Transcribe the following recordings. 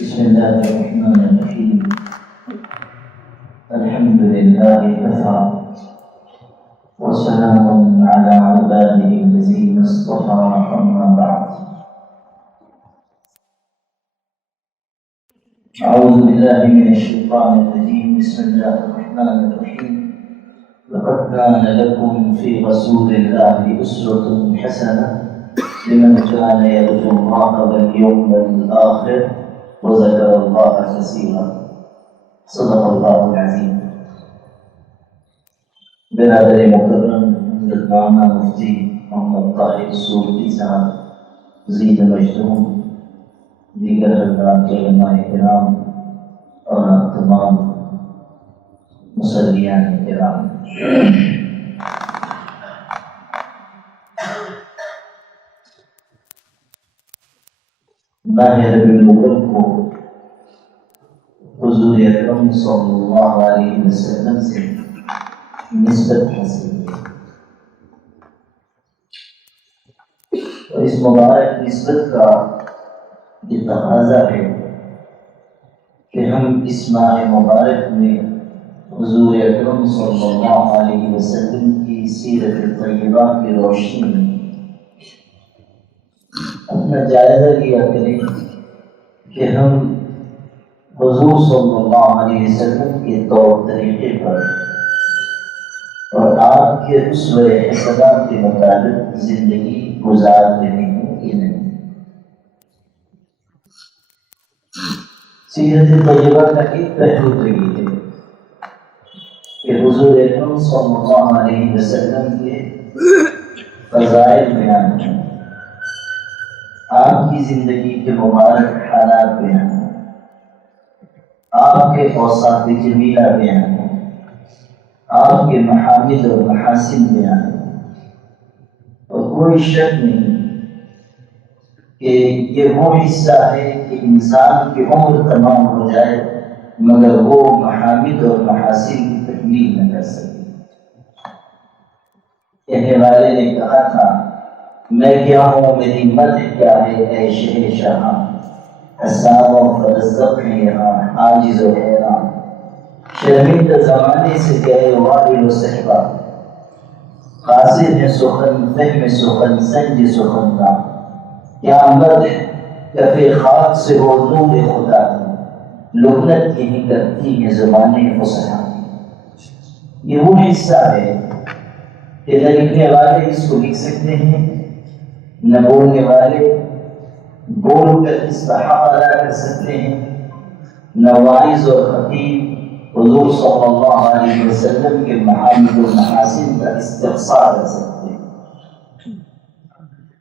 بسم الله الرحمن الرحيم. الحمد لله كفى وسلام على عباده الذين اصطفى، أما بعد. أعوذ بالله من الشيطان الرجيم. بسم الله الرحمن الرحيم. لقد كان لكم في رسول الله أسوة حسنة لمن كان يرجو الله واليوم الآخر وذكر الله كثيرا. صدق الله العظيم. برادر مکرم مولانا مفتی محمد طاہر سورتی صاحب زید مجدوم، دیگر حضرات علماء کرام اور تمام مسلیان کرام، ماہ ربیع الاول کو حضور اکرم صلی اللہ علیہ وسلم سے نسبت حاصل ہے، اور اس مبارک نسبت کا یہ تقاضا ہے کہ ہم اس ماہ مبارک میں حضور اکرم صلی اللہ علیہ وسلم کی سیرت طیبہ کی روشنی میں اپنا جائزہ لیا کریں کہ ہم حضور صلی اللہ علیہ وسلم کے طور طریقے پر اور آپ کے اسوہ حسنہ کے مطابق زندگی گزار رہے ہیں کہ نہیں۔ سیرت طیبہ کا ایک پہلو تو یہ ہے کہ حضور اکرم صلی اللہ علیہ وسلم کے فضائل بیان ہیں، آپ کی زندگی کے مبارک حالات بیان ہیں، آپ کے اوصاف جمیلہ بیان ہیں، آپ کے محامد اور محاسن بیان ہیں، اور کوئی شک نہیں کہ یہ وہ حصہ ہے کہ انسان کی عمر تمام ہو جائے مگر وہ محامد اور محاسن کی تکمیل نہ کر سکے۔ کہنے والے نے کہا تھا، میں کیا ہوں، میری مدح کیا ہے اے شہنشاہ، حساب و فرزق ہے یہاں عاجز و حیران، شرمندہ زمانے سے گئے وابل و صحبہ، قاصر ہے سخن فہم سخن سنج سخن کا، کیا مدح کف خاک سے ہو نور خدا کی، لکنت یہی کرتی ہے زبانیں فصحا۔ یہ وہ حصہ ہے کہ نہ لکھنے والے اس کو لکھ سکتے ہیں، نہ بولنے والے بول کر اس کا حق ادا کر سکتے ہیں، نہ واعظ اور خطیب حضور صلی اللہ علیہ وسلم کے محامد و محاسن کا استقصاء کر سکتے ہیں۔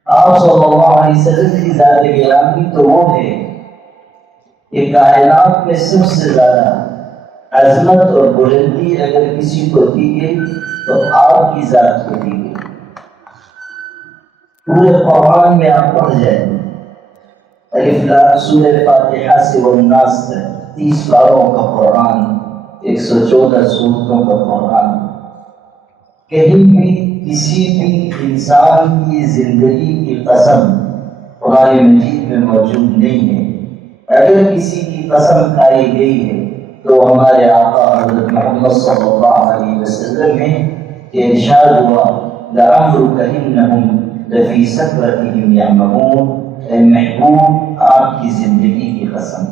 آپ صلی اللہ علیہ وسلم کی ذات گرامی تو وہ ہے کہ کائنات میں سب سے زیادہ عظمت اور بلندی اگر کسی کو دی گئی تو آپ کی ذات کو دی گئی۔ پورے قرآن میں آپ پڑھ جائیں گے، الف لام سورہ فاتحہ سے والناس تک 30 پاروں کا قرآن، 114 سورتوں کا قرآن، کہیں بھی کسی بھی انسان کی زندگی کی قسم قرآن مجید میں موجود نہیں ہے۔ اگر کسی کی قسم کھائی گئی ہے تو ہمارے آقا حضرت محمد صلی اللہ علیہ وسلم میں کہ ارشاد ہوا، لعمرک انہم لفی سکرتہم یعمہون، اے محبوب آپ کی زندگی کی قسم۔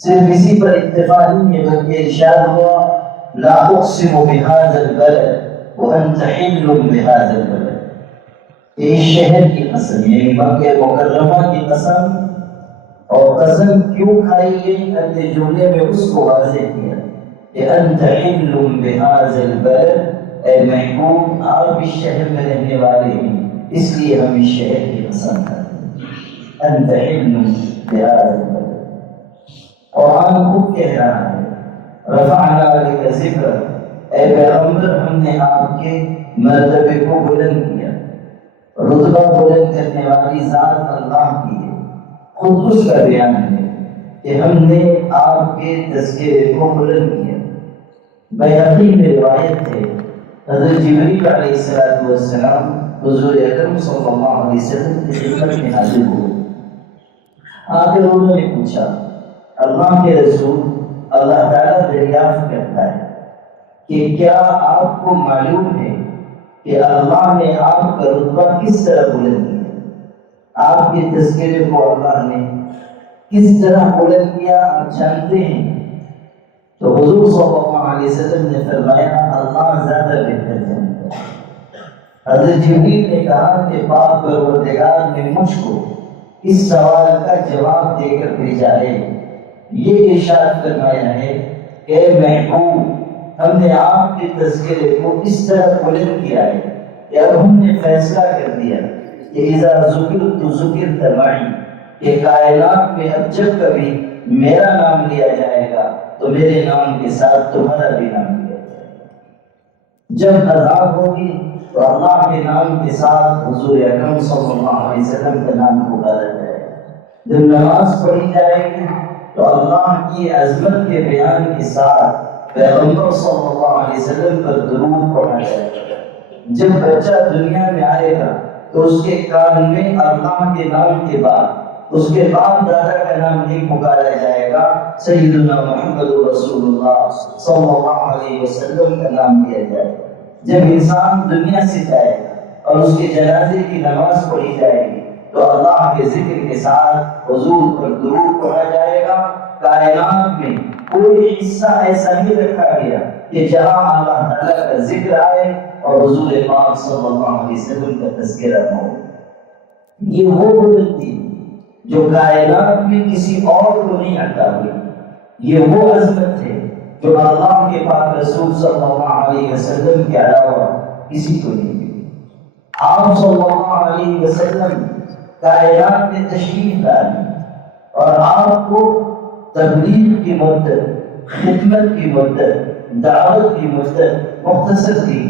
صرف اسی پر اکتفا نہیں ہے بلکہ ارشاد ہوا، لا اقسم بہذا البلد وانت حل بہذا البلد، اس شہر کی قسم یعنی مکہ مکرمہ کی قسم، اور قسم کیوں کھائی گئی؟ اگلے جملے میں اس کو واضح کیا کہ انت حل بہذا البلد، اے محبوب آپ اس شہر میں رہنے والے ہیں اس لیے ہم اس شہر کی قسم کھاتے ہیں۔ انت حل بہذا البلد، قرآن خود کہہ رہا ہے، رفعنا لک ذکرک، اے پیغمبر ہم نے آپ کے مرتبے کو بلند کیا۔ رتبہ بلند کرنے والی ذات اللہ کی ہے، خود اس کا بیان ہے کہ ہم نے آپ کے تذکرے کو بلند کیا۔ بیہقی میں روایت ہے، حضرت جبریل علیہ السلام حضور اکرم صلی اللہ علیہ وسلم کی خدمت میں حاضر ہوئے آخر انہوں نے پوچھا اللہ کے رسول، اللہ تعالیٰ دریافت کرتا ہے کہ کیا آپ کو معلوم ہے کہ اللہ نے آپ کا رتبہ کس طرح بلند کیا؟ آپ کے تذکرے کو اللہ نے کس طرح بلند کیا آپ جانتے ہیں؟ تو حضور صلی اللہ علیہ وسلم نے فرمایا اللہ زیادہ بہتر جانتا ہے۔ حضرت جبریل نے کہا کہ پاک پروردگار نے مجھ کو اس سوال کا جواب دے کر بھیجا ہے، یہ ارشاد فرمایا ہے کہ اے محبوب، ہم نے آپ کے تذکرے کو اس طرح بلند کیا ہے کہ اب ہم نے فیصلہ کر دیا کہ اذا ذکرت ذکرت معی، کہ کائنات میں اب جب کبھی میرا نام لیا جائے گا تو میرے نام کے ساتھ تمہارا بھی نام لیا جائے گا۔ جب عذاب ہوگی تو اللہ کے نام کے ساتھ حضور اکرم صلی اللہ علیہ وسلم کا نام پکارا جائے گا۔ جب نماز پڑھی جائے گی تو اللہ کی عظمت کے بیان کے ساتھ پیغمبر صلی اللہ علیہ وسلم پر درود پڑھا جائے گا۔ جب بچہ دنیا میں آئے گا تو اس کے کان میں اللہ کے نام کے بعد اس کے باپ دادا کا نام نہیں پکارا جائے گا، سیدنا محمد رسول اللہ صلی اللہ علیہ وسلم کا نام لیا جائے گا۔ جب انسان دنیا سے جائے گا اور اس کے جنازے کی نماز پڑھی جائے گی تو اللہ کے ذکر کے ساتھ حضور پر درود پڑھا جائے گا۔ کائنات میں کوئی حصہ ایسا نہیں رکھا گیا کہ جہاں اللہ تعالیٰ کا ذکر آئے اور حضور پاک صلی اللہ علیہ وسلم کا تذکرہ ہو۔ یہ وہ بلندی جو کائنات میں کسی اور کو نہیں عطا ہوئی، یہ وہ عظمت ہے جو اللہ کے پاک رسول صلی اللہ علیہ وسلم کے علاوہ کسی کو نہیں ملی۔ آپ صلی اللہ علیہ وسلم کائنات میں تشریف لائے اور آپ کو تبلیغ کی مدت، خدمت کی مدت، دعوت کی مدت مختصر تھی،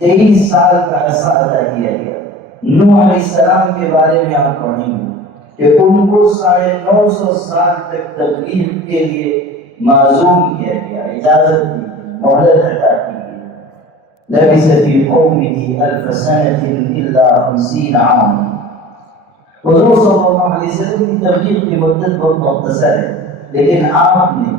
23 سال کا عرصہ ادا کیا گیا۔ نوح علیہ السلام کے بارے میں آپ پڑھیں گے کہ ان کو 950 سال تک تبلیغ کے لیے معزوم کیا گیا، اجازت دی، مہلت عطا کی گئی۔ لبث فی قومه 1000 سنة الا 50 عاما۔ حضور صلی اللہ علیہ وسلم کی تبلیغ کی مدت بہت مختصر ہے، لیکن آپ نے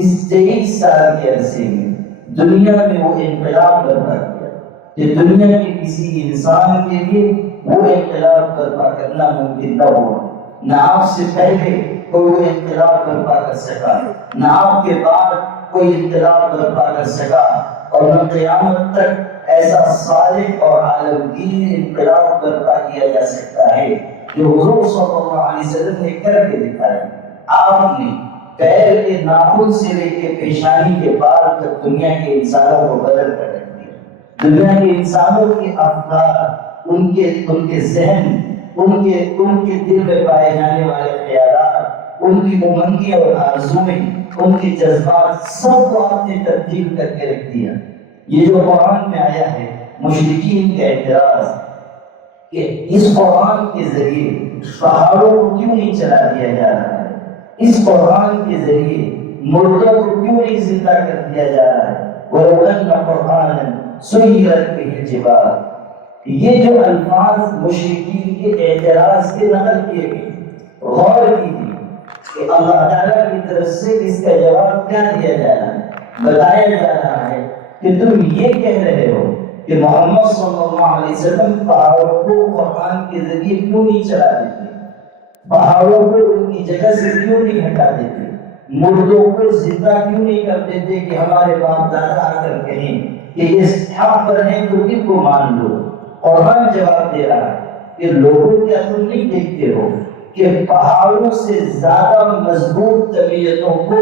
اس 23 سال کے عرصے میں دنیا میں وہ انقلاب برپا کیا کہ دنیا کے کسی انسان کے لیے وہ انقلاب برپا کرنا ممکن نہ ہوا۔ نہ آپ سے پہلے کوئی وہ انقلاب برپا کر سکا، نہ آپ کے بعد کوئی انقلاب برپا کر سکا، اور نہ قیامت تک ایسا صالح اور عالمگیر انقلاب برپا کیا جا سکتا ہے جو حضور صلی اللہ علیہ وسلم نے کر کے دکھایا۔ آپ نے پیر کے ناخن سے لے کے پیشانی کے بال تک دنیا کے انسانوں کو بدل کر رکھ دیا۔ دنیا کے انسانوں کے افکار، ان کے ذہن، ان کے دل میں پائے جانے والے خیالات، ان کی امنگیں اور آرزوئیں، ان کے جذبات، سب کو آپ نے تبدیل کر کے رکھ دیا۔ یہ جو قرآن میں آیا ہے، مشرکین کا اعتراض کہ اس قرآن کے ذریعے پہاڑوں کو کیوں نہیں چلا دیا جا رہا ہے، اس قرآن کے ذریعے مردوں کو کیوں نہیں زندہ کر دیا جا رہا ہے، وَلَوْ أَنَّ قُرْآنًا سُيِّرَتْ بِهِ الْجِبَالُ۔ یہ جو الفاظ مشرکین کے اعتراض کے نقل کیے گئے، غور کیجیے کہ اللہ تعالیٰ کی طرف سے اس کا جواب کیا دیا جا رہا ہے۔ بتایا جا رہا ہے کہ تم یہ کہہ رہے ہو کہ محمد صلی اللہ علیہ وسلم پہاڑوں کو قرآن کے ذریعے کیوں نہیں چلا دیتے، پہاڑوں کو ان کی جگہ سے کیوں نہیں ہٹا دیتے، مردوں کو زندہ کیوں نہیں کر دیتے کہ ہمارے باپ دادا آ کر کہیں کہ یہ حق پر ہیں تو کن کو مان لو۔ قرآن جواب دے رہا ہے کہ لوگوں کیا تم نہیں دیکھتے ہو کہ پہاڑوں سے زیادہ مضبوط طبیعتوں کو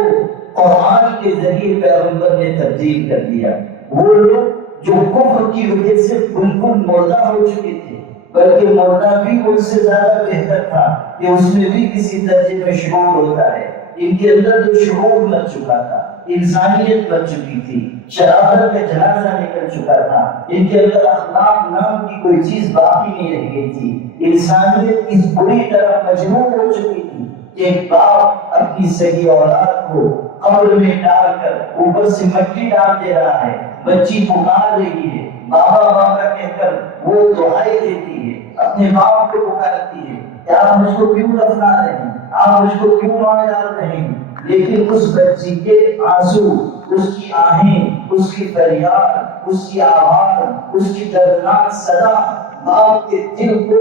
قرآن کے ذریعے پیغمبر نے تبدیل کر دیا۔ وہ لوگ جو کفر کی وجہ سے بالکل مردہ ہو چکے تھے، بلکہ مردہ بھی ان سے زیادہ بہتر تھا کہ اس میں بھی کسی درجے میں شعور ہوتا ہے، ان کے اندر تو شعور بن چکا تھا، انسانیت بن چکی تھی، شرافت کا جنازہ نکل چکا تھا، ان کے اندر اخلاق نام کی کوئی چیز باقی نہیں رہ گئی تھی۔ انسانیت اس بری طرح مجروح ہو چکی تھی کہ ایک باپ اپنی سگی اولاد کو قبر میں ڈال کر اوپر سے مٹی ڈال دے رہا ہے، بچی پکار رہی ہے، بابا بابا کہہ کر وہ دعائیں دیتی ہے، اپنے باپ کو پکارتی ہے، کہ آپ مجھ کو کیوں دفنا رہے ہیں، آپ مجھ کو کیوں مار ڈال رہے ہیں، لیکن اس بچی کے آنسو، اس کی آہیں، اس کی فریاد، اس کی آواز، اس کی دردناک صدا باپ کے دل کو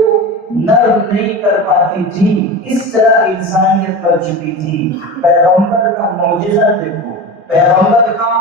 نرم نہیں کر پاتی تھی۔ اس طرح انسانیت کر چکی تھی۔ پیغمبر کا معجزہ دیکھو، پیغمبر کا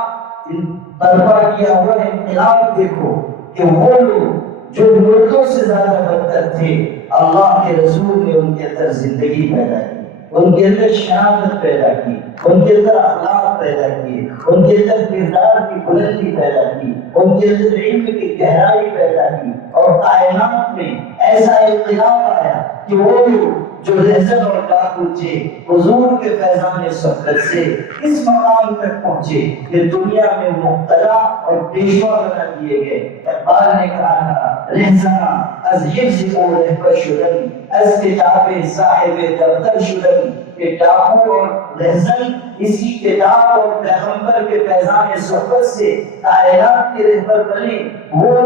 برپا کیا ہوا انقلاب دیکھو کہ وہ لوگ جو مردوں سے زیادہ بدتر تھے، اللہ کے رسول نے ان کے اندر زندگی پیدا کی، ان کے اندر شہادت پیدا کی، ان کے اندر اخلاق پیدا کی، ان کے اندر کردار کی بلندی پیدا کی، ان کے اندر علم کی گہرائی پیدا کی، اور کائنات میں ایسا انقلاب آیا کہ وہ لوگ جو رہزن اور ڈاکو تھے، حضور کے فیضان صحبت سے اس مقام تک پہنچے کہ دنیا میں مبتلا اور پیشوا بنا دیے گئے۔ اقبال نے کہا رہزنا از حفظ او رہبر شدن، از کتاب صاحب دفتر شدن، کہ ڈاکو اور رہزن اسی کتاب اور پیغمبر کے فیضان صحبت سے کائنات کے رہبر بنے۔ وہ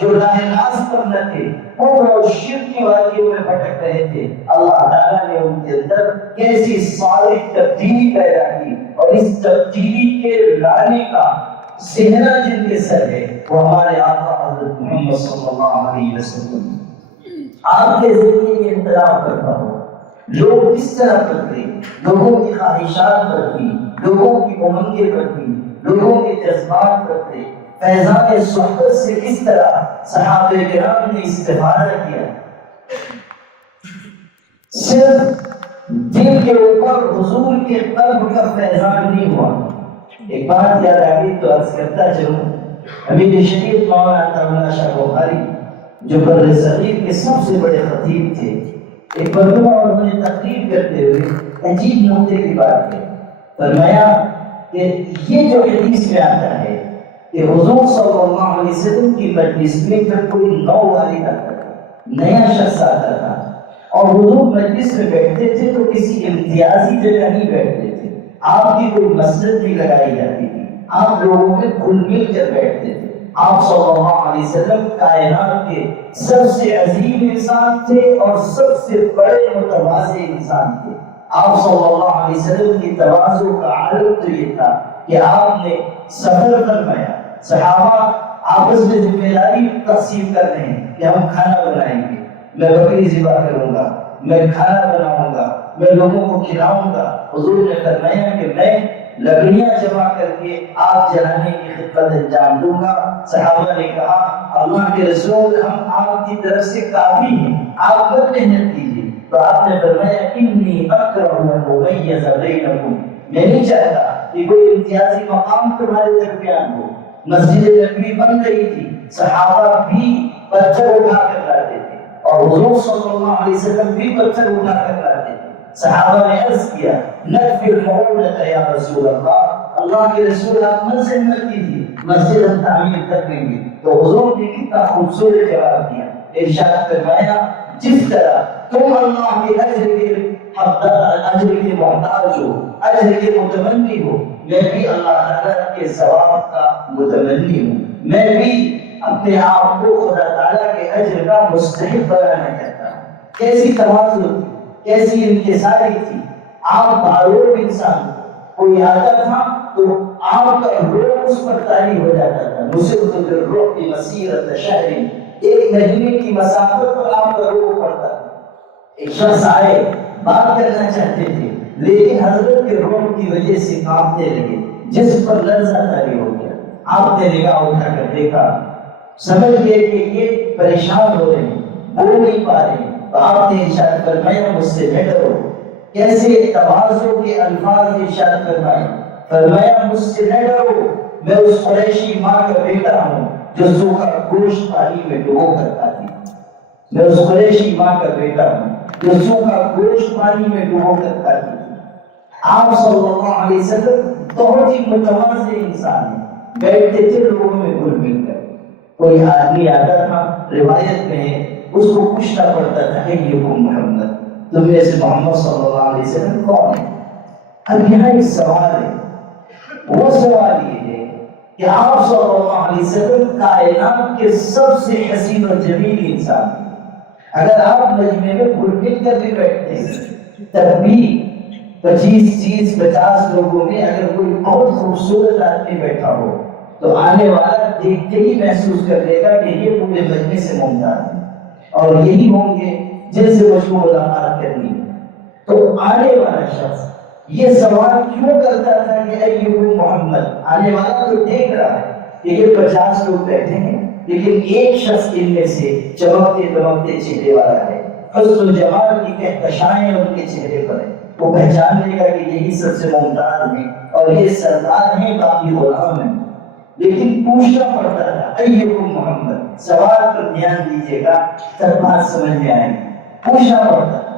جو راہ راست پر نہ تھے، کفر اور شرک کی وادیوں میں بھٹک رہے تھے، اللہ تعالیٰ نے ان کے اندر کیسی صالح تبدیلی پیدا کی، اور اس تبدیلی کے لانے کا صحرا جن کے سر ہے وہ ہمارے آقا حضرت محمد صلی اللہ علیہ وسلم۔ آپ کے ذریعے یہ انقلاب کرتا ہو، لوگ کس طرح بدلے، لوگوں کی خواہشات بدلی، لوگوں کی امنگیں بدلی، لوگوں کے جذبات بدلے، فیضان صحبت سے کس طرح صحابہ کرام نے استفادہ کیا۔ صرف دل کے اوپر حضور کے قلب کا فیضان نہیں ہوا۔ ایک بات یاد آ گئی تو عرض کرتا چلوں، امیر شریف مولانا عطاءاللہ شاہ بخاری جو بر صغیر کے سب سے بڑے خطیب تھے، ایک مرتبہ انہوں نے تقریر کرتے ہوئے عجیب نقطے کی بات کی، فرمایا کہ یہ جو حدیث میں آتا ہے کہ حضور صلی اللہ علیہ وسلم کی مجلس میں جب کوئی نو والد آتا تھا، نیا شخص آتا تھا، اور حضور مجلس میں بیٹھتے تھے تو کسی امتیازی جگہ نہیں بیٹھتے تھے، آپ کی کوئی مسجد بھی لگائی جاتی تھی، آپ لوگوں میں گھل مل کر بیٹھتے تھے۔ آپ صلی اللہ علیہ وسلم کائنات کے سب سے عظیم انسان تھے اور سب سے بڑے متواضع انسان تھے۔ آپ صلی اللہ علیہ وسلم کی تواضع کا عالم تو یہ تھا کہ آپ نے سفر فرمایا، صحابہ آپس میں ذمہ داری تقسیم کر رہے ہیں کہ ہم کھانا بنائیں گے، میں بکری ذبح کروں گا، میں کھانا بناؤں گا، میں لوگوں کو کھلاؤں گا۔ حضور نے فرمایا کہ میں لکڑیاں جمع کر کے آگ جلانے کی خدمت انجام دوں گا۔ صحابہ نے کہا اللہ کے رسول ہم آپ کی طرف سے کافی ہیں، آپ پر محنت کیجیے۔ تو آپ نے فرمایا انی اکرہ ان امیز بینکم، میں نہیں چاہتا کہ کوئی امتیازی مقام تمہارے درمیان ہو۔ مسجد نبوی بن رہی تھی، صحابہ بھی پتھر اٹھا کر لاتے تھے، اور حضور صلی اللہ علیہ وسلم بھی پتھر اٹھا کر لاتے تھے۔ صحابہ نے عرض کیا نکفر المعونۃ یا رسول اللہ، اللہ کے رسول آپ من سے مت کیجیے، مسجد ہم تعمیر کر دیں گے۔ تو حضور نے کتنا خوبصورت جواب دیا، ارشاد فرمایا جس طرح تم اللہ کے اجر کے محتاج ہو، اجر کے متمنی ہو، میں بھی اللہ تعالیٰ کے ثواب کا متمنی ہوں، میں بھی اپنے آپ کو خدا تعالیٰ کے اجر کا مستحق بنانا چاہتا ہوں۔ کیسی تواضع تھی، کیسی انکساری تھی۔ آپ معروف انسان، کوئی آتا تھا تو آپ کا روح اس پر طاری ہو جاتا تھا، مصرت بالروح مسیرۃ شہر، ایک مہینے کی مسافت پر آپ کا روح پڑتا تھا۔ ایک شخص آئے، بات کرنا چاہتے تھے، لیکن حضرت کے روح کی وجہ سے کانپنے لگے، جس پر لرزہ طاری ہو گیا۔ آپ نے نگاہ اٹھا کر دیکھا، سمجھ گئے کہ یہ پریشان ہو رہے ہیں، بول نہیں پا رہے ہیں۔ تو آپ نے ارشاد فرمایا مجھ سے نہ ڈرو۔ کیسے تواضع کے الفاظ ارشاد فرمائے، فرمایا مجھ سے نہ ڈرو، میں اس قریشی ماں کا بیٹا ہوں جو سوکھا گوشت پانی میں ڈبو کر کھاتی، میں اس قریشی ماں کا بیٹا ہوں جو سوکھا گوشت پانی میں ڈبو کر کھاتی تھی۔ آپ صلی اللہ علیہ وسلم بہت ہی متواضع انسان ہیں، بیٹھتے تھے لوگوں میں گھل مل کر۔ کوئی آدمی آتا تھا، روایت میں ہے اس کو پوچھنا پڑتا تھا کہ یہ محمد، تم میں سے محمد صلی اللہ علیہ وسلم کون ہے؟ اب یہاں ایک سوال ہے، وہ سوال یہ ہے کہ آپ صلی اللہ علیہ وسلم کائنات کے سب سے حسین و جمیل انسان ہیں۔ اگر آپ مجمع میں گھل مل کر بھی بیٹھتے ہیں تب بھی 25-30-50 لوگوں میں اگر کوئی بہت خوبصورت آدمی بیٹھا ہو تو آنے والا دیکھتے ہی محسوس کر لے گا کہ یہ پورے مجمع سے ممتاز ہے اور یہی ہوں گے جن سے مجھ کو ملاقات کرنی ہے۔ تو آنے والا شخص یہ سوال کیوں کرتا تھا کہ ایوب محمد؟ آنے والا تو دیکھ رہا ہے کہ یہ 50 لوگ بیٹھے ہیں لیکن ایک شخص ان میں سے چمکتے دمکتے چہرے والا ہے، حسن و جمال کی کہکشائیں ان کے چہرے پر ہیں، وہ پہچان لے گا کہ یہی سب سے ممتاز ہیں اور یہ سردار ہیں، باقی غلام ہیں۔ لیکن پوچھنا پڑتا تھا ایوب محمد، سوال پر دھیان دیجیے گا تب بات سمجھ میں آئے گی۔ پوچھنا پڑتا تھا۔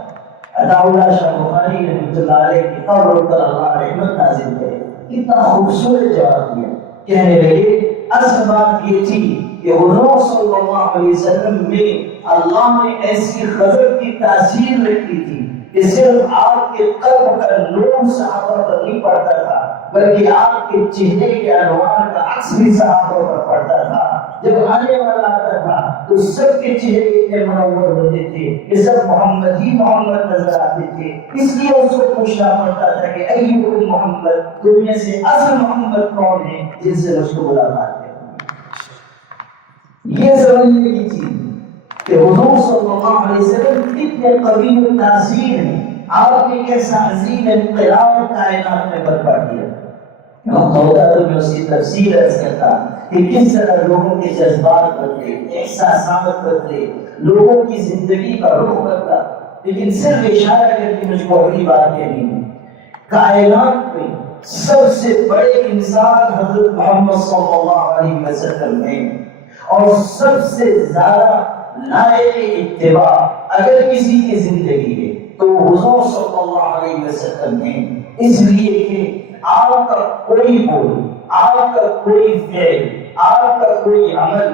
عطا اللہ شاہ بخاری رحمۃ اللہ علیہ کی قبر پر اللہ رحمت نازل کرے، کتنا خوبصورت جواب دیا۔ کہنے لگے اصل بات یہ تھی کہ حضور صلی اللہ علیہ وسلم میں اللہ نے ایسی غضب کی تاثیر رکھی تھی کہ صرف آپ کے قلب کا نور صحابہ پر نہیں پڑتا تھا بلکہ آپ کے چہرے کے انوار کا عکس بھی صحابہ پر پڑتا تھا۔ جب آنے والا آتا تھا تو سب کے چہرے اتنے منور ہوتے تھے کہ سب محمد ہی محمد نظر آتے تھے، اس لیے اس کو پوچھنا پڑتا تھا کہ ایوب محمد، تم میں سے اصل محمد کون ہے جن سے مجھ کو ملاقات ہے؟ یہ سمجھنے کی چیز کہ حضور صلی اللہ علیہ وسلم کتنے قوی و تاثیر ہیں، آپ نے کیسا عظیم انقلاب کائنات میں برپا کیا۔ ہوتا تو میں اس کی تفصیل عرض کرتا کہ کس طرح لوگوں کے جذبات بدلے، احساسات بدلے، لوگوں کی زندگی کا رخ بدلا، لیکن صرف اشارہ کر کے مجھ کو اگلی بات کہنی ہے۔ کائنات میں سب سے بڑے انسان حضرت محمد صلی اللہ علیہ وسلم ہیں اور سب سے زیادہ لائق اتباع اگر کسی کی زندگی ہے تو حضور صلی اللہ علیہ وسلم ہیں، اس لیے کہ آپ کا کوئی بول، آپ کا کوئی فعل، آپ کا کوئی عمل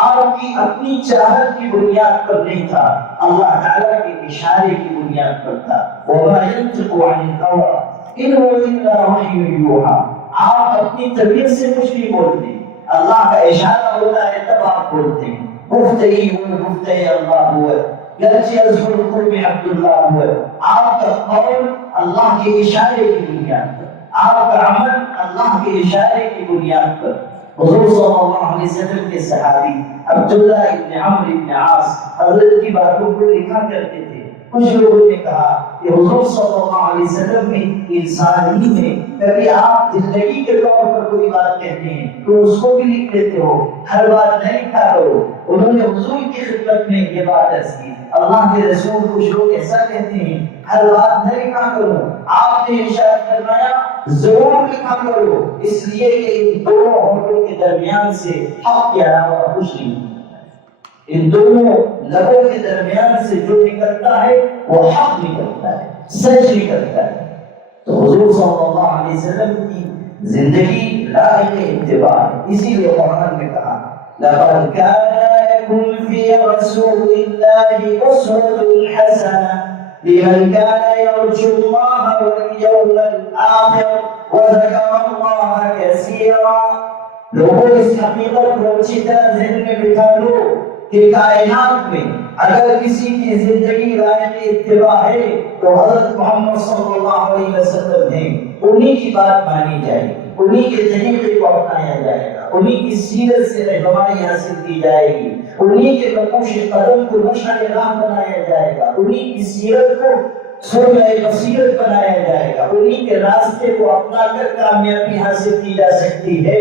آپ کی اپنی چاہت کی بنیاد پر نہیں تھا، اللہ تعالیٰ کے اشارے کی بنیاد پر تھا۔ وَمَا يَنطِقُ عَنِ الْهَوَىٰ إِنْ هُوَ إِلَّا وَحْيٌ يُوحَىٰ۔ آپ اپنی طبیعت سے کچھ نہیں بولتے، اللہ کا اشارہ ہوتا ہے تب آپ بولتے ہیں۔ گفتگی ہو گفتگی اللہ ہوا، گرچہ اذکر قرب عبداللہ ہوا، آپ کا قول اللہ کے اشارے کی بنیاد پر، آپ کا عمل اللہ کے اشارے کی بنیاد پر۔ حضور صلی اللہ علیہ وسلم کے صحابی عبداللہ ابن عمرو ابن عاص حضرت کی باتوں کو لکھا کرتے تھے۔ کچھ لوگوں نے کہا کہ حضور صلی اللہ علیہ وسلم میں انسان ہی میں کبھی آپ زندگی کے طور پر کوئی بات کہتے ہیں تو اس کو بھی لکھ دیتے ہو، ہر بات نہیں لکھا کرو۔ انہوں نے حضور کی خدمت میں یہ بات عرض کی، اللہ کے رسول کچھ لوگ ایسا کہتے ہیں ہر بات نہ لکھا کرو، آپ نے ارشاد فرمایا ضرور لکھا کرو، اس لیے کہ ان دونوں ہونٹوں کے درمیان سے حق کے علاوہ کچھ نہیں، ان دونوں لبوں کے درمیان سے جو نکلتا ہے وہ حق نکلتا ہے، سچ نکلتا ہے۔ تو حضور صلی اللہ علیہ وسلم کی زندگی لائق اتباع ہے، اسی لیے قرآن میں کہا لَقَدْ كَانَ لَكُمْ فِي رَسُولِ اللَّهِ أُسْوَةٌ حَسَنَةٌ لِمَنْ كَانَ يَرْجُو اللَّهَ وَالْيَوْمَ الْآخِرَ وَذَكَرَ اللَّهَ كَثِيرًا۔ لوگوں اس حقیقت کو اچھی طرح ذہن میں بٹھا لو کہ کائنات میں اگر کسی کی زندگی لائق اتباع ہے تو حضرت محمد صلی اللہ علیہ وسلم ہیں، انہی کی بات مانی جائے گی، انہی کے طریقے کو اپنایا جائے گا، انہی کی سیرت سے رہنمائی حاصل کی جائے گی، انہی کے نقوش قدم کو مشعل راہ بنایا جائے گا، انہی کی سیرت کو سرمۂ بصیرت بنایا جائے گا، انہی کے راستے کو اپنا کر کامیابی حاصل کی جا سکتی ہے۔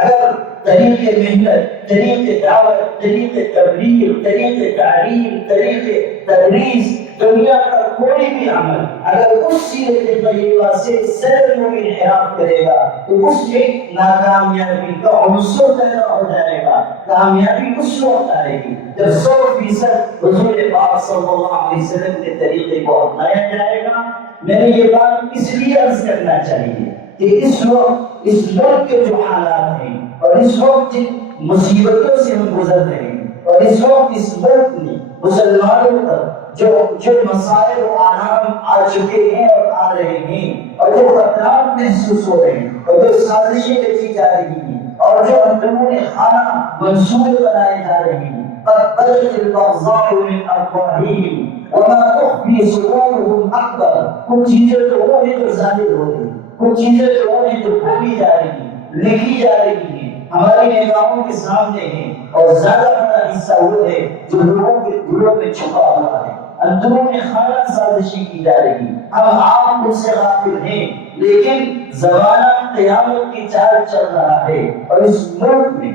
اگر طریق محنت، طریق دعوت، طریق تبلیغ، طریق تعلیم، طریق تدریس، دنیا کا کوئی بھی عمل اگر اس سیرت طیبہ سے سر میں انحراف کرے گا تو اس میں ناکامیابی کا عنصر پیدا ہو جائے گا۔ کامیابی اس وقت آئے گی جب 100% حضور پاک صلی اللہ علیہ وسلم کے طریقے کو اپنایا جائے گا۔ میں نے یہ بات اس لیے عرض کرنا چاہیے کہ اس وقت اس ملک کے جو حالات ہیں اور اس وقت جن مصیبتوں سے ہم گزر رہے ہیں اور اس وقت اس ملک میں مسلمانوں پر جو مسائل و آلام آ چکے ہیں اور آ رہے ہیں اور جو خطرات محسوس ہو رہے ہیں اور جو سازشیں رچی جا رہی ہیں اور جو اندرون خانہ منصوبے بنائے جا رہے ہیں قد بدت البغضاء من افواههم وما تخفي صدورهم اکبر. کچھ چیزیں تو وہی تو ظاہر ہو رہی، کچھ چیزیں تو وہی تو بولی جا رہی، لکھی جا رہی ہیں، ہماری نگاہوں کے سامنے ہیں، اور زیادہ بڑا حصہ وہ ہے جو لوگوں کے دلوں میں چھپا ہوا ہے. اندرون خانہ سازشی کی جا رہی، ہم آپ ان سے غافل ہیں، لیکن زمانہ قیامت کی چال چل رہا ہے، اور اس ملک میں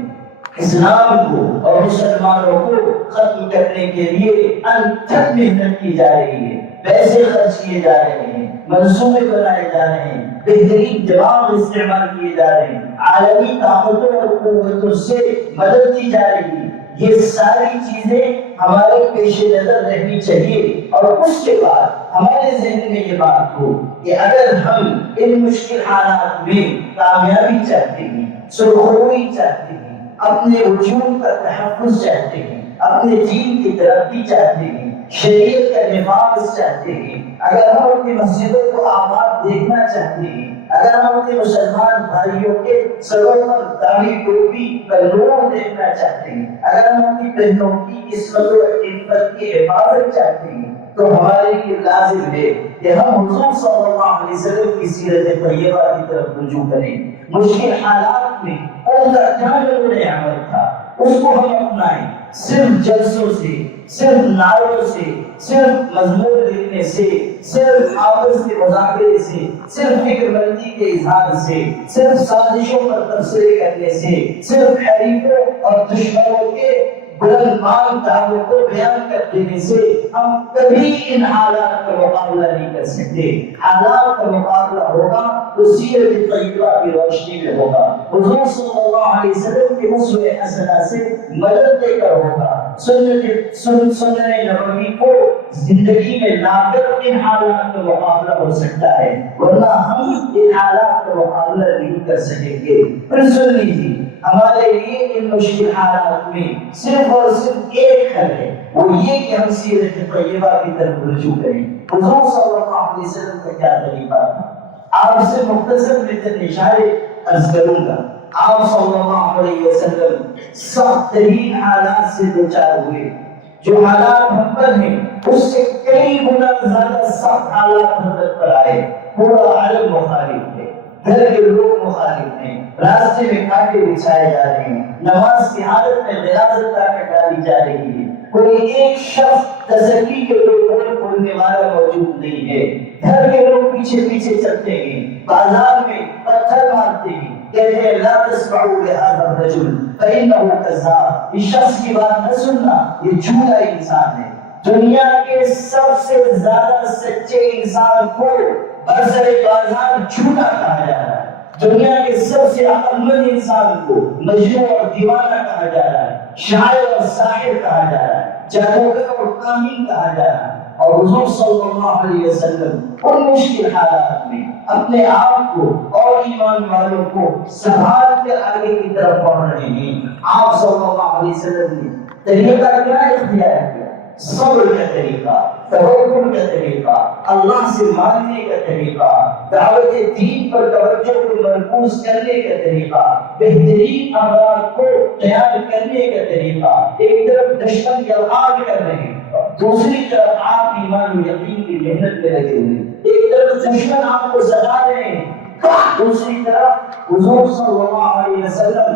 اسلام کو اور مسلمانوں کو ختم کرنے کے لیے انتھک محنت کی جا رہی ہے، پیسے خرچ کیے جا رہے ہیں، منصوبے بنائے جا رہے ہیں، بہترین دماغ استعمال کیے جا رہے ہیں، عالمی طاقتوں اور قوتوں سے مدد دی جا رہی ہے. یہ ساری چیزیں ہمارے پیش نظر رہنی چاہیے، اور اس کے بعد ہمارے ذہن میں یہ بات ہو کہ اگر ہم ان مشکل حالات میں کامیابی چاہتے ہیں، سرخروئی چاہتے ہیں، اپنے وجود کا تحفظ چاہتے ہیں، اپنے دین کی ترقی چاہتے ہیں، شریعت کا نفاذ چاہتے ہیں، اگر ہم اپنی مسجدوں کو آباد دیکھنا چاہتے ہیں، اگر ہم اپنے مسلمان بھائیوں کے سروں پر داڑھی ٹوپی کا نور دیکھنا چاہتے ہیں، اگر ہم اپنی بہنوں کی عصمت و عفت کی حفاظت چاہتے ہیں، تو ہمارے لیے لازم ہے کہ ہم حضور صلی اللہ علیہ وسلم کی سیرت طیبہ کی طرف رجوع کریں. مشکل حالات میں ان کا کیا نقل عمل تھا، اس کو ہم اپنائیں. صرف جلسوں سے، صرف نعروں سے، صرف مضمون لکھنے سے، صرف آپس کے مذاکرے سے، صرف فکر مندی کے اظہار سے، صرف سازشوں پر تبصرے کرنے سے، صرف حریفوں اور دشمنوں کے بلند مان دعووں کو بیان کر دینے سے ہم کبھی ان حالات کا مقابلہ نہیں کر سکتے. حالات کا مقابلہ ہوگا تو سیرت طیبہ کی روشنی میں ہوگا، حضور صلی اللہ علیہ وسلم کے اسوہ حسنہ سے مدد لے کر ہوگا. سنت نبوی کو زندگی میں لا کر ان حالات کا مقابلہ ہو سکتا ہے، ورنہ ہم ان حالات کا مقابلہ نہیں کر سکیں گے. پھر سن لیجیے، ہمارے لیے ان مشکل حالات میں صرف اور صرف ایک حل ہے، وہ یہ کہ ہم سیرت طیبہ کی طرف رجوع کریں. حضور صلی اللہ علیہ وسلم کا کیا طریقہ تھا، آپ سے مختصر میں چند اشارے عرض کروں گا. آپ صلی اللہ علیہ وسلم سخت ترین حالات سے دوچار ہوئے. جو حالات ہم پر ہیں اس سے کئی گنا زیادہ سخت حالات حضرت پر آئے. پورا عالم مخالف ہے، گھر کے لوگ مخالف ہیں، راستے میں کانٹے بچھائے جا رہے ہیں، نماز کی حالت میں غلاظت طاقت ڈالی جا رہی ہے، کوئی ایک شخص تسلی کے بول کھولنے والا موجود نہیں ہے. گھر کے لوگ پیچھے پیچھے چلتے ہیں، بازار میں پتھر مارتے ہیں، کہتے ہیں لا تسمعوا لهذا الرجل فإنه كذاب. اس شخص کی بات نہ سننا، یہ جھوٹا انسان ہے. دنیا کے سب سے زیادہ سچے انسان کو برسر بازار جھوٹا کہا جا رہا ہے. دنیا کے سب سے عقل مند انسان کو مجنون اور دیوانہ کہا جا رہا ہے، شاعر اور ساحر کہا جا رہا ہے، جادوگر اور کاہن کہا جا رہا ہے. اور حضور صلی اللہ علیہ وسلم ان مشکل حالات میں اپنے آپ کو اور ایمان والوں کو سنبھال کر آگے کی طرف بڑھ رہے ہیں. آپ صلی اللہ علیہ وسلم نے طریقہ کیا اختیار کیا؟ صبر کا طریقہ، توکل کا طریقہ، اللہ سے ماننے کا طریقہ، دعوت دین پر توجہ کو مرکوز کرنے کا طریقہ، بہترین افراد کو تیار کرنے کا طریقہ. ایک طرف دشمن کی آگ کر رہے ہیں، دوسری طرف آپ ایمان و یقین کی محنت میں لگے ہوئے. ایک طرف دشمن آپ کو ستا رہے ہیں، دوسری طرف حضور صلی اللہ علیہ وسلم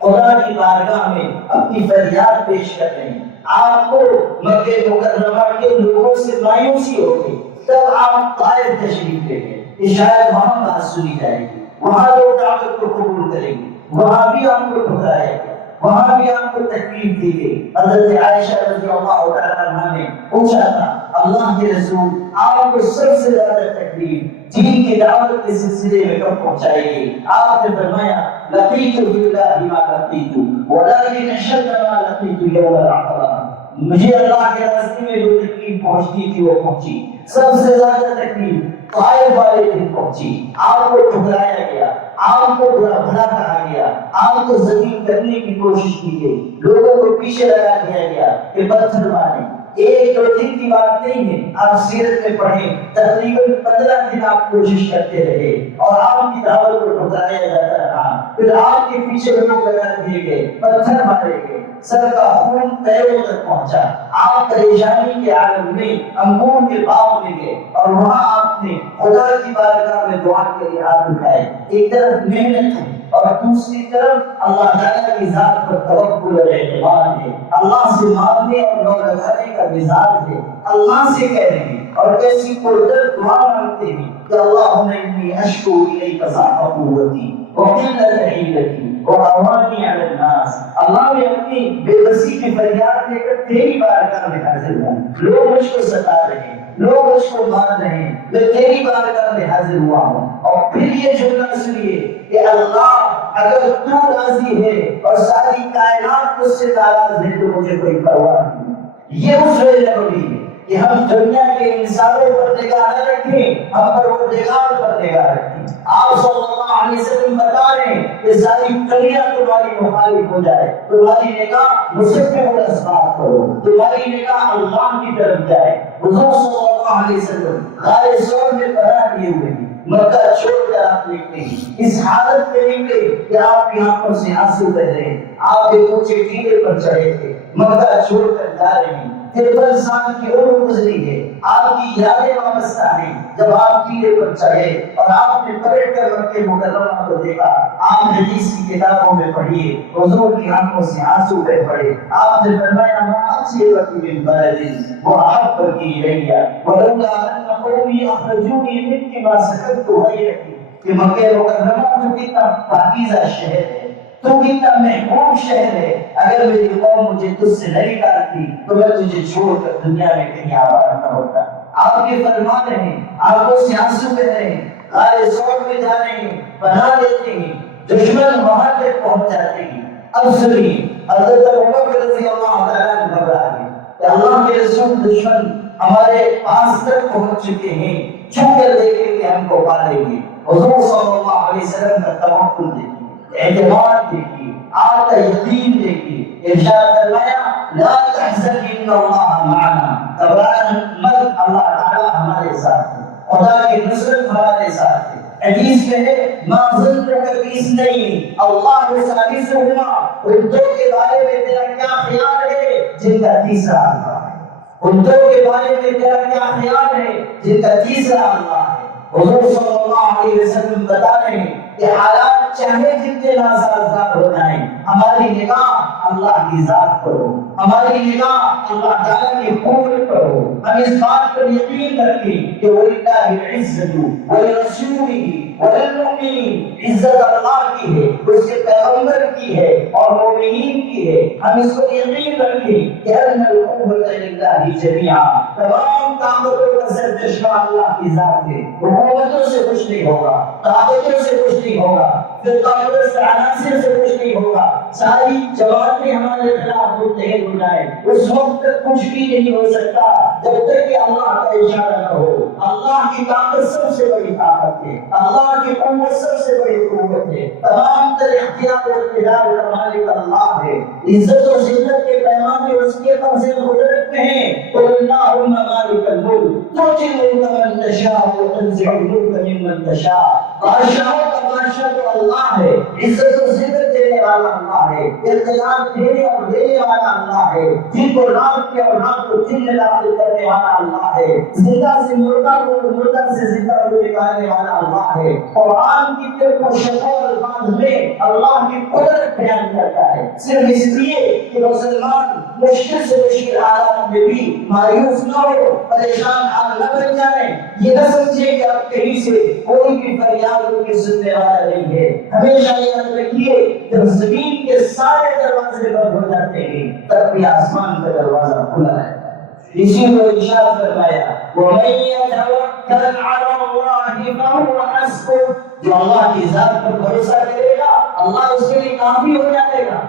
خدا کی بارگاہ میں اپنی فریاد پیش کر رہے ہیں. آپ کو مکہ مکرمہ کے لوگوں سے مایوسی ہوگی، تب آپ طائف تشریف لے گئے کہ شاید وہاں بات سنی جائے گی، وہاں لوگ دعوت کو قبول کریں گے. وہاں بھی آپ کو ٹھکرایا گیا، وہاں بھی آپ کو تکلیف دی گئی. حضرت عائشہ رضی اللہ تعالیٰ عنہا نے پوچھا تھا اللہ کے رسول آپ کو سب سے زیادہ تکلیف دین کی دعوت کے سلسلے میں کب پہنچائی گئی؟ آپ نے فرمایا لقیت باللہ ما لقیت ولکن اشد ما لقیت یوم العقبہ. مجھے اللہ کے راستے میں جو تکلیف پہنچتی تھی وہ پہنچی. سب سے زیادہ تکلیف طائف والے دن پہنچی. آپ کو ٹھکرایا گیا، آپ کو برا بھلا کہا گیا، آپ کو ذلیل کرنے کی کوشش کی گئی، لوگوں کو پیچھے لگا دیا گیا کہ پتھر ماریں. ایک دو دن کی بات نہیں ہے، آپ سیرت میں پڑھیں تقریباً 15 دن آپ کوشش کرتے رہے اور آپ کی دعوت کو ٹھکرایا جاتا رہا. پھر آپ کے پیچھے لوگ لگا دیے گئے، پتھر مارے گئے، سر کا خون پیروں تک پہنچا، آپ پریشانی کے عالم میں انگور کے باغ میں گئے اور وہاں آپ نے خدا کی بارگاہ میں دعا کے لیے ہاتھ اٹھائے۔ ایک طرف محنت ہے اور دوسری طرف اللہ تعالیٰ کی ذات پر توکل اور اعتماد ہے، اللہ سے مانگنے اور لو لگانے کا مزاج ہے، اللہ سے کہہ رہے ہیں اور ایسی پردر دعا مانگتے ہیں کہ اللہم انی اشکو الیک ضعف قوتی وقلت حیلتی وأوانی علی الناس۔ اللہ میں اپنی بے بسی کی فریاد لے کر تیری بارگاہ میں حاضر ہوں، لوگ مجھ کو ستا رہے ہیں، لوگ مجھ کو مار رہے ہیں، میں تیری بارگاہ میں حاضر ہوا ہوں۔ اور پھر یہ جملہ سنیے کہ اللہ اگر تو راضی ہے اور ساری کائنات مجھ سے ناراض ہے تو مجھے کوئی پرواہ نہیں۔ یہ اس وجہ ضروری ہے کہ ہم دنیا کے انسانوں پر نگاہ نہ رکھیں، ہم پروردگار پر نگاہ رکھیں۔ آپ صلی اللہ علیہ وسلم بتا رہے ہیں کہ ساری دنیا تمہاری مخالف ہو جائے، تمہاری نگاہ مسبب الاسباب کرو، تمہاری نگاہ اللہ کی طرف جائے۔ حضور صلی اللہ علیہ وسلم غار ثور میں پناہ لیے ہوئے ہیں، مکہ چھوڑ کر آپ نکلے ہیں، اس حالت میں نکلے کہ آپ کی آنکھوں سے آنسو بہ رہے ہیں، آپ کے اونچے ٹیلے پر چڑھے تھے، مکہ چھوڑ کر جا رہے ہیں، 53 سال کی عمر گزری ہے، آپ کی یادیں وابستہ ہیں جب آپ ٹیلے پر چڑھے اور آپ نے پلٹ کر مکہ مکرمہ کو دیکھا۔ آپ حدیث کی کتابوں میں پڑھیے، حضور کی آنکھوں سے آنسو بہ پڑے، آپ نے فرمایا ما اصیبک من بلد وأحب إلي ولولا أن قومي أخرجوني منك ما سكنت غيرك۔ کہ مکہ مکرمہ تو کتنا پاکیزہ شہر ہے، تو کتنا محبوب شہر ہے، اگر میری قوم مجھے تجھ سے نہیں نکالتی تو میں تجھے چھوڑ کر دنیا میں کہیں آباد نہ ہوتا۔ آپ کے فرما رہے ہیں، آنکھوں سے آنسو بہ رہے ہیں، غار ثور میں جا رہے ہیں، پناہ لیتے ہیں، دشمن وہاں تک پہنچ جاتے ہیں۔ اب سنیے، حضرت عمر رضی اللہ تعالیٰ عنہ گھبرا گئے کہ اللہ کے رسول دشمن ہمارے پاس تک پہنچ چکے ہیں، چھپ کر دیکھیں کہ ہم کو پا لیں گے۔ حضور صلی اللہ علیہ وسلم کا توکل دیکھیے، اعتماد دیکھیے، آپ کا یقین دیکھیے۔ ارشاد فرمایا لا تحزن ان اللہ معنا، گھبرانا مت، اللہ تعالیٰ ہمارے ساتھ ہے، خدا کی نصرت ہمارے ساتھ ہے۔ حدیث میں ہے ما ظنك باثنين اللہ ثالثهما، ان دو کے بارے میں تیرا کیا خیال ہے جن کا تیسرا اللہ ہے، ان دو کے بارے میں تیرا کیا خیال ہے جن کا تیسرا اللہ ہے۔ حضور صلی اللہ علیہ وسلم بتا رہے ہیں کہ حالات چاہے جتنے ناسازگار ہو جائیں، ہماری نگاہ اللہ کی ذات پر ہو، ہماری نگاہ اللہ تعالیٰ کی قوت پر ہو۔ ہم اس بات پر یقین رکھیں کہ وَلِلَّهِ الْعِزَّةُ وَلِرَسُولِهِ وَلِلْمُؤْمِنِينَ، عزت اللہ کی ہے، اس کے پیغمبر کی ہے اور مومنین کی ہے۔ ہم اس کو یقین رکھیں کہ أَنَّ الْقُوَّةَ لِلَّهِ جَمِيعًا، تمام طاقتوں کا سرچشمہ اللہ کی ذات ہے۔ حکومتوں سے کچھ نہیں ہوگا، طاقتوں سے کچھ نہیں ہوگا، فرقہ عناصر سے کچھ نہیں ہوگا، ساری جماعتیں ہمارے خلاف متحد ہو جائیں، اس وقت تک کچھ بھی نہیں ہو سکتا جب تک کہ اللہ کا اشارہ نہ ہو۔ اللہ کی طاقت سب سے بڑی طاقت ہے، اللہ کی قوت سب سے بڑی قوت ہے، تمام تر اختیار و اقتدار کا مالک اللہ ہے، عزت و ذلت کے پیمانے اس کے قبضے قدرت میں ہیں۔ قل اللہم مالک الملک تؤتی الملک من تشاء وتنزع الملک ممن تشاء، بادشاہوں کا بادشاہ تو اللہ ہے، عزت و ذلت دینے والا اللہ ہے، اقتدار دینے اور دینے والا اللہ ہے، دن کو رات کے اور رات کو دن میں داخل کرنے والا اللہ ہے، زندہ سے مردہ کو مردہ سے زندہ کو نکالنے والا اللہ ہے۔ قرآن کی طرف و شفاء الفاظ میں اللہ کی قدرت بیان کرتا ہے، صرف اس لیے کہ مسلمان مشکل سے مشکل حالات میں بھی مایوس نہ ہو، پریشان حال نہ بن جائیں، یہ نہ سمجھے کہ اب کہیں سے کوئی بھی فریاد ان کی سننے والا نہیں ہے۔ ہمیشہ یاد رکھیے جب زمین کے سارے دروازے بند ہو جاتے ہیں تب بھی آسمان کا دروازہ کھلا رہتا ہے۔ اسی کو ارشاد فرمایا وَمَن يَتَوَكَّلْ عَلَى اللَّهِ فَهُوَ حَسْبُهُ، جو اللہ کی ذات پر بھروسہ کرے گا اللہ اس کے لیے کافی ہو جائے گا۔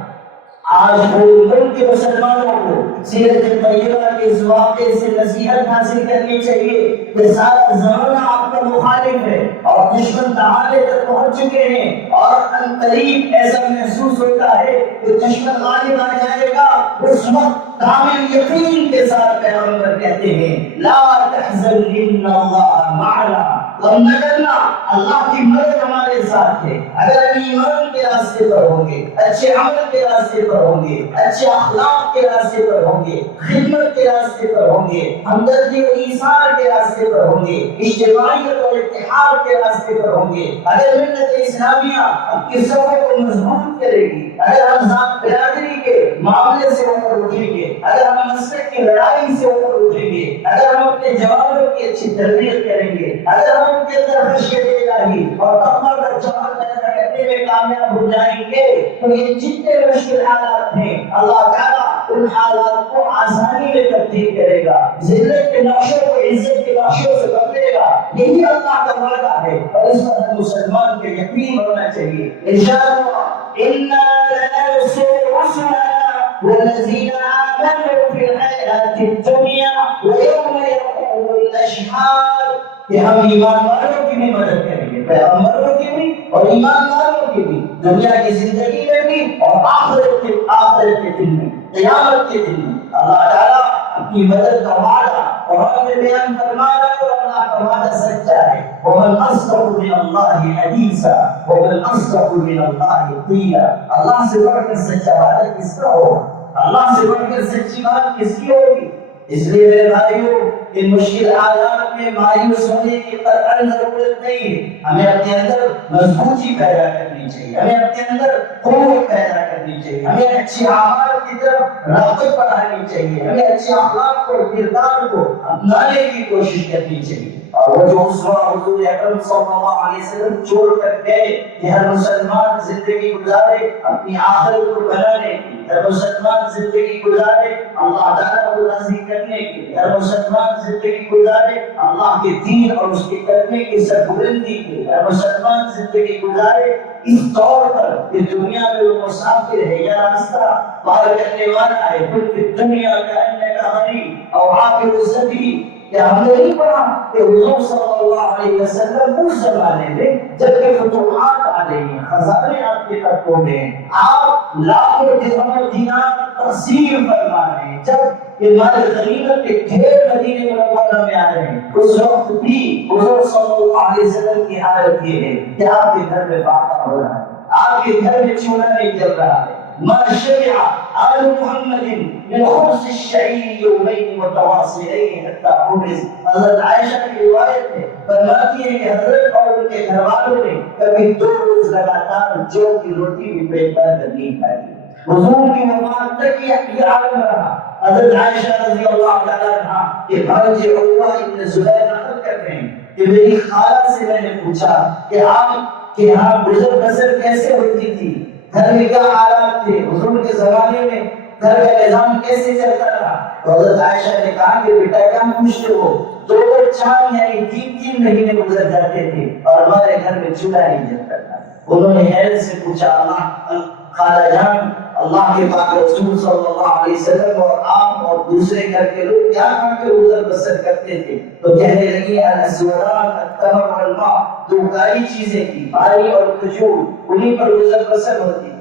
آج پورے ملک کے مسلمانوں کو سیرت طیبہ کے اس واقعے سے نصیحت حاصل کرنی چاہیے کہ سارا زمانہ آپ کا مخالف ہے اور دشمن دہانے تک پہنچ چکے ہیں، اور ان قریب ایسا محسوس ہوتا ہے کہ دشمن غالب آ جائے گا۔ اس وقت کامل یقین کے ساتھ پیغمبر کہتے ہیں لا تحزن ان اللہ معنا، غم نہ کرنا، اللہ کی مدد ہمارے ساتھ ہے۔ اگر ہم ایمان کے راستے پر ہوں گے، اچھے عمل کے راستے پر ہوں گے، اچھے اخلاق کے راستے پر ہوں گے، خدمت کے راستے پر ہوں گے، ہمدردی و ایثار کے راستے پر ہوں گے، اجتماعیت اور اتحاد کے راستے پر ہوں گے، اگر ملت اسلامیہ اپنی صفوں کو مضبوط کرے گی، اگر ہم ذات برادری کے معاملے سے اوپر اٹھیں گے، اگر ہم مسلک کی لڑائی سے اوپر اٹھیں گے، اگر ہم اپنے جوانوں کی اچھی تربیت کریں گے، اگر ہم ان کے اندر خشیت الہی اور تقویٰ کا جوہر پیدا کرنے میں کامیاب ہو جائیں گے، تو یہ جتنے مشکل حالات ہیں اللہ تعالیٰ ان حالات کو آسانی میں تبدیل کرے گا، ذلت کے نقشوں کو عزت کے نقشوں سے بدلے گا۔ یہی اللہ کا وعدہ ہے اور اس پر ہر مسلمان کو یقین ہونا چاہیے۔ ارشاد ہوا اِنَّا لَنَنصُرُ رُسُلَنَا وَالَّذِينَ آمَنُوا فِي الْحَيَاةِ الدُّنْيَا وَيَوْمَ يَقُومُ الْأَشْهَادُ، کہ ہم ایمان والوں کی بھی مدد کریں گے، پیغمبروں کی بھی اور ایمان والوں کی بھی، دنیا کی زندگی میں بھی اور آخرت کے دن میں، قیامت کے دن میں۔ اللہ تعالیٰ اپنی مدد کا وعدہ قرآن میں بیان فرما رہا ہے اور اللہ کا وعدہ سچا ہے۔ وَمَنْ أَصْدَقُ مِنَ اللَّهِ حَدِيثًا وَمَنْ أَصْدَقُ مِنَ اللَّهِ قِيلًا، اللہ سے بڑھ کر سچا وعدہ کس کا ہوگا؟ اللہ سے بڑھ کر سچی بات کس کی ہوگی؟ اس لیے میرے بھائیوں، ان مشکل حالات میں مایوس ہونے کی قطعاً ضرورت نہیں ہے۔ ہمیں اپنے اندر مضبوطی پیدا کرنی چاہیے، ہمیں اپنے اندر قوت پیدا کرنی چاہیے، ہمیں اچھے اعمال کی طرف رغبت بڑھانی چاہیے، ہمیں اچھے اخلاق کو، کردار کو اپنانے کی کوشش کرنی چاہیے۔ اور وہ جو اسوہ حضور اکرم صلی اللہ علیہ وسلم چھوڑ کر گئے کہ ہر مسلمان زندگی گزارے اپنی آخرت کو بنانے کی، ہر مسلمان زندگی گزارے اللہ تعالیٰ کو راضی کرنے کی، ہر مسلمان زندگی گزارے اللہ کے دین اور اس کے کلمے کی سربلندی کی، ہر مسلمان زندگی گزارے اس طور پر کہ دنیا میں وہ مسافر ہے یا راستہ پار کرنے والا ہے، کل دنیا کا انکا غریب اور عابر السبیل۔ کیا ہم نے نہیں پڑھا کہ حضور صلی اللہ علیہ وسلم اس زمانے میں جب کہ فتوحات آ رہی ہیں، خزانے آپ کے قدموں میں، آپ لاکھوں درہم و دینار تقسیم فرما رہے ہیں، جب یہ مال غنیمت کے ڈھیر مدینے منورہ میں آ رہے ہیں، اس وقت بھی حضور صلی اللہ علیہ وسلم کی حالت یہ ہے کہ آپ کے گھر میں واقع ہو رہا ہے، آپ کے گھر میں چولہا نہیں جل رہا ہے۔ ما شبع آل محمد من خبز الشعير يومين متواصلين حتى حبس۔ حضرت عائشہ کی روایت ہے، فرماتی ہے کہ حضرت اور ان کے گھر والوں نے کبھی 2 روز لگاتار جو کی روٹی بھی پیٹ بھر کر نہیں کھائی۔ حضور کی وفات تک یہ عالم رہا۔ حضرت عائشہ رضی اللہ تعالیٰ عنہا کہ بھانجے عروہ ابن زبیر نقل کر رہے ہیں کہ میری خالہ سے میں نے پوچھا کہ آپ کے یہاں گزر بسر کیسے ہوتی تھی، گھر میں کیا حالات تھے، حضور کے زمانے میں گھر کا نظام کیسے چلتا رہا؟ تو حضرت عائشہ نے کہا کہ بیٹا کیا پوچھتے ہو، 2 4 یعنی 3 مہینے گزر جاتے تھے اور ہمارے گھر میں چولہا نہیں جلتا تھا۔ انہوں نے حیرت سے پوچھا اللہ خالہ جان، اللہ کے پاک رسول صلی اللہ علیہ وسلم اور آپ اور دوسرے گھر کے لوگ کیا کھا کے گزر بسر کرتے تھے؟ تو کہنے لگی الاسودان التمر والماء، 2 کالی چیزیں تھی، پانی اور کھجور، انہیں پر گزر بسر ہوتی تھی۔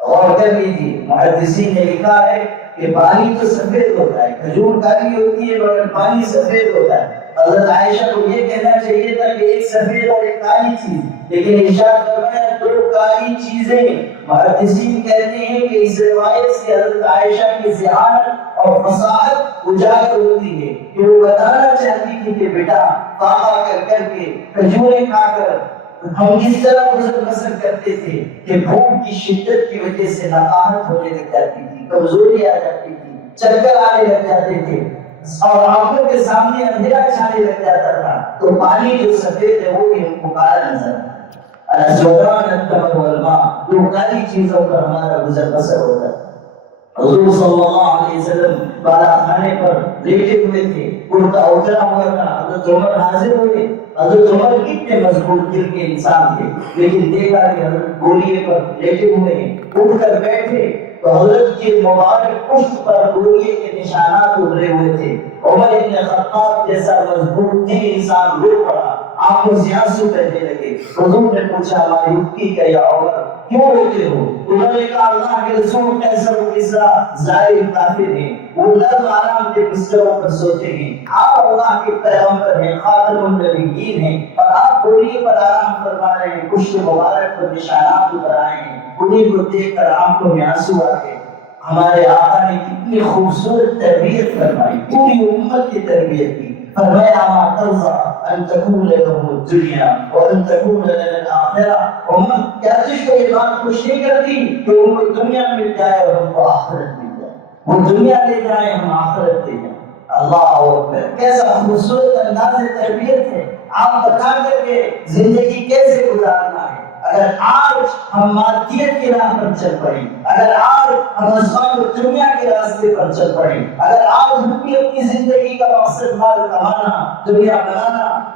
غور کر لیجیے، محدثین نے لکھا ہے کہ پانی تو سفید ہوتا ہے، کھجور کالی ہوتی ہے مگر پانی سفید ہوتا ہے۔ حضرت عائشہ کو یہ کہنا چاہیے تھا کہ ایک سفید اور ایک کالی چیز، لیکن ارشاد فرمایا 2 کالی چیزیں۔ محدثین کہتے ہیں کہ اس روایت سے حضرت عائشہ کی ذہانت اور فصاحت اجاگر ہوتی ہے کہ وہ بتانا چاہتی تھی کہ بیٹا فاقہ کر کر کے کھجوریں کھا کر ہم کس طرح گزر بسر کرتے تھے کہ بھوک کی شدت کی وجہ سے نقاہت ہونے لگ جاتی تھی، کمزوری آ جاتی تھی، چکر آنے لگ جاتے تھے اور آنکھوں کے سامنے اندھیرا چھانے لگ جاتا تھا، تو پانی جو سفید ہے وہ بھی ہم کو کالا نظر آتا۔ الاسودان التمر والماء، 2 کالی چیزوں پر ہمارا گزر بسر ہوتا ہے۔ حضور صلی اللہ علیہ وسلم بالا خانے پر لیٹے ہوئے تھے، کرتا اترا ہوا تھا، حضرت عمر حاضر ہوئے۔ حضرت عمر کتنے مضبوط دل کے انسان تھے، لیکن دیکھا کہ حضرت گولیے پر لیٹے ہوئے ہیں، اٹھ کر بیٹھے تو حضرت کے مبارک پشت پر گولیے کے نشانات ابھرے ہوئے تھے۔ عمر ابن خطاب جیسا مضبوط دل انسان رو پڑا آنکھوں سے آنسو بہنے لگے. حضور نے پوچھا ہماری اٹھی کا یا عمر کیوں روتے ہو؟ انہوں نے کہا اللہ کے رسول قیصر و کسریٰ ظالم کافر ہیں، وہ نرم آرام کے بستروں پر سوتے ہیں، آپ اللہ کے پیغمبر ہیں، خاتم النبیین ہیں، اور آپ بوریے پر آرام فرما رہے ہیں، پشت مبارک پر نشانات اتر آئے ہیں. انہیں کو دیکھ کر آنکھوں میں آنسو آ گئے. ہمارے آقا نے کتنی خوبصورت تربیت فرمائی، پوری امت کی تربیت کی. فرمایا ما ترضى ان تكون لهم الدنيا وان تكون لنا الاخره. امت کیا تجھ کو یہ بات خوش نہیں کرتی کہ ان کو دنیا مل جائے اور ہم کو آخرت مل جائے؟ وہ دنیا لے جائے ہم آخرت لے جائیں. اللہ اکبر، کیسا خوبصورت انداز تربیت ہے. آپ بتا کر کے زندگی کیسے گزارنا ہے. اگر آج ہم مادیت کی راہ پر چل پڑیں، اگر آج ہم اسباب دنیا کے راستے پر چل پڑیں، اگر آج ہم بھی اپنی زندگی کا مقصد مال کمانا، دنیا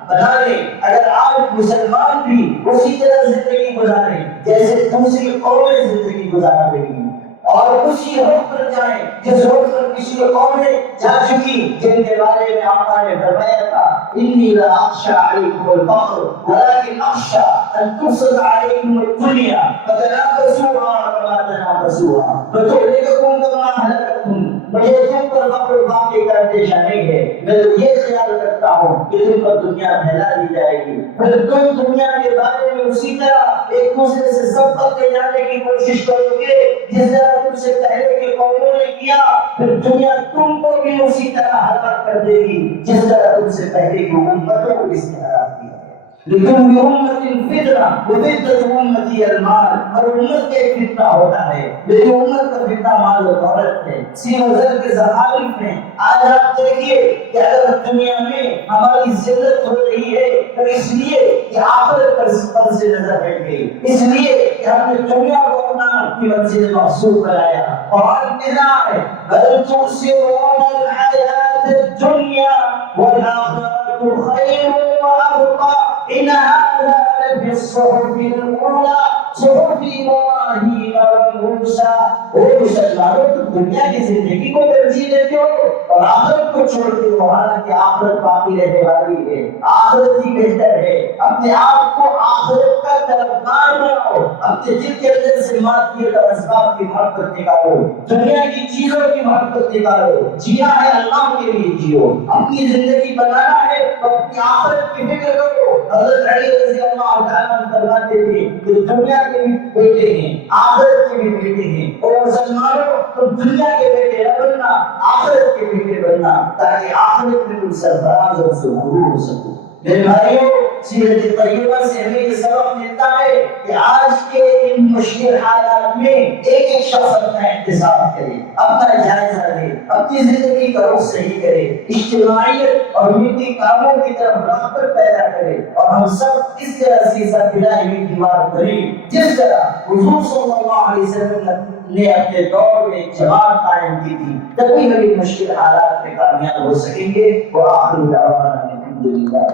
بنا لیں، اگر آج مسلمان بھی اسی طرح زندگی گزاریں جیسے دوسری قومیں زندگی گزار رہی ہیں، اور اسی روڈ پر جائیں جس روڈ پر کسی قومیں جا چکی، جن کے بارے میں آقا نے فرمایا تھا انی لا اخشى عليكم الفقر ولكن اخشى ان تبسط عليكم الدنيا فتنافسوها كما تنافسوها فتهلككم كما اهلكتكم. مجھے تم پر فقر واقع کا اندیشہ نہیں ہے، میں تو یہ خیال کرتا ہوں کہ تم پر دنیا پھیلا دی جائے گی، پھر تم دنیا کے بارے میں اسی طرح ایک دوسرے سے سبقت لے جانے کی کوشش کرو گے جس طرح تم سے پہلے کے قوموں نے کیا. پھر دنیا تم کو بھی اسی طرح ہلاک کر دے گی جس طرح تم سے پہلے کی امتوں کو اس نے ہلاک کیا. لیکن امت فتنہ وفتنة امتی المال، اور امت کا ایک فتنہ ہوتا ہے، لیکن امت کا فتنہ مال و دولت ہے، سین و زر کے زخارف میں. آج آپ دیکھیے کہ اگر دنیا میں ہماری ذلت ہو رہی ہے تو اس لیے کہ آخرت پر سے نظر ہٹ گئی، اس لیے کہ ہم نے دنیا کو اپنا کی منزل مقصود بنایا. اور کہنا ہے بل تؤثرون الحیات الدنیا والآخرة خیر وابقى ان هذا لفی الصحف الاولى صحف ابراہیم وموسیٰ. او مسلمانوں، تم دنیا کی زندگی کو ترجیح دیتے ہو اور آخرت کو چھوڑتے ہو، حالانکہ آخرت باقی رہنے والی ہے، آخرت ہی بہتر ہے. اپنے آپ کو آخرت کا طلبگار بناؤ، اپنے دل کے اندر سے مادیت اور اسباب کی محبت نکالو، دنیا کی چیزوں کی محبت نکالو. جینا ہے اللہ کے لیے جیو، اپنی زندگی بنانا ہے تو اپنی آخرت کی فکر کرو. حضرت علی رضی اللہ تعالیٰ عنہ فرماتے تھے کہ دنیا کے بھی بیٹے ہیں، آخرت کے بھی بیٹے ہیں، اور مسلمانوں تم دنیا کے بیٹے نہ بننا، آخرت کے بیٹے بننا، تاکہ آخرت میں تم سرفراز اور ضرور ہو سکو. میرے بھائیوں، سیرت طیبہ سے ہمیں یہ سبق ملتا ہے کہ آج کے ان مشکل حالات میں ایک ایک شخص اپنا احتساب کرے، اپنا جائزہ لے، اپنی زندگی کا رخ صحیح کرے، اجتماعیت اور ملکی کاموں کی طرف رغبت پیدا کرے، اور ہم سب اس طرح سے سب بنائی ہوئی دیوار بنیں جس طرح حضور صلی اللہ علیہ وسلم نے اپنے دور میں ایک جماعت قائم کی تھی. تبھی ہم ان مشکل حالات میں کامیاب ہو سکیں گے. وآخر دعوانا الحمدللہ.